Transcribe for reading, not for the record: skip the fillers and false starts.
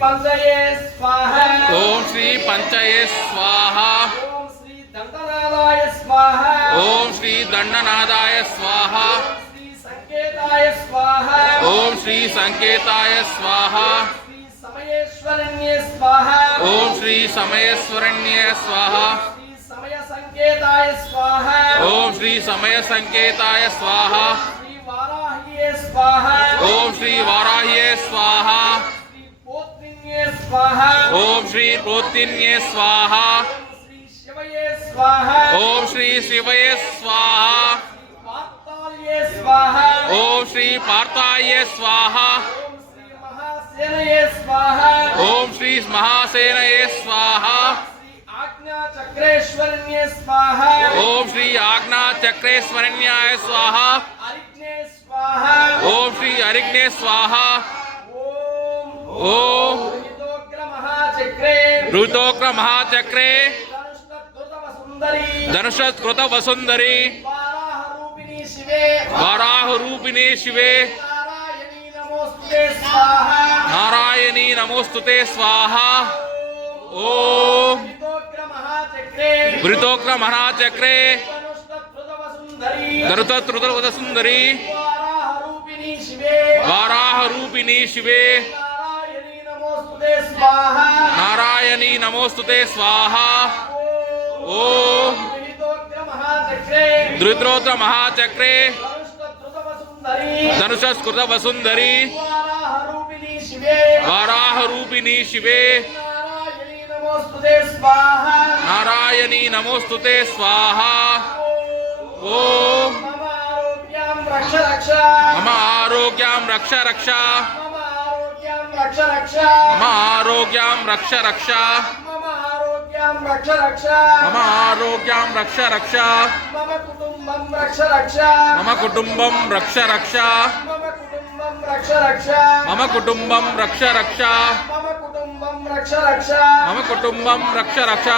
पंचये स्वाहा। ओम श्री पंचये स्वाहा। ओम श्री दंडनादाय स्वाहा। ओम श्री दंडनादाय स्वाहा। श्री संकेताय स्वाहा। ओम श्री संकेताय स्वाहा। श्री समयेश्वरण्ये स्वाहा। ओम श्री समयेश्वरण्ये स्वाहा। श्री समय संकेताय स्वाहा। ओम श्री समय संकेताय स्वाहा। श्री वाराह्ये स्वाहा। ओम श्री वाराह्ये स्वाहा। स्वाहा। ओम श्री प्रोतिन्ये स्वाहा। श्री शिवये स्वाहा। ओम श्री शिवये स्वाहा। पार्ताल्ये स्वाहा। ओम श्री पार्थाये स्वाहा। ओम श्री महासेनये स्वाहा। ओम श्री महासेनये स्वाहा। श्री आज्ञा चक्रेश्वरण्ये स्वाहा। ओम श्री आज्ञा चक्रेश्वरण्याय स्वाहा। अरिग्ने स्वाहा। ओम श्री अरिग्ने स्वाहा। ओम ऋतोग्र महाचक्रे धनुषत्कृत वसुंधरी वाराह रूपिणी शिवे नारायणी नमोस्तुते स्वाहा। ओम ऋतोग्र महाचक्रे धनुषत्कृत वसुंधरी वाराह रूपिणी शिवे नारायणी नमोस्तुते स्वाहा। ओम धृतोग्र महाचक्रे धनुषस्कृत वसुंधरी वाराह रूपिणी शिवे नारायणी नमोस्तुते स्वाहा। ओम मम आरोग्यां रक्ष रक्ष। मम आरोग्यां रक्ष रक्ष। मम आरोग्यां रक्ष रक्ष। मम आरोग्यां रक्ष रक्ष। मम कुटुंबं रक्ष रक्ष। मम कुटुंबं रक्ष रक्ष। मम कुटुंबं रक्ष रक्ष। मम कुटुंबं रक्ष रक्ष। मम कुटुंबं रक्ष रक्ष। मम कुटुंबं रक्ष रक्ष।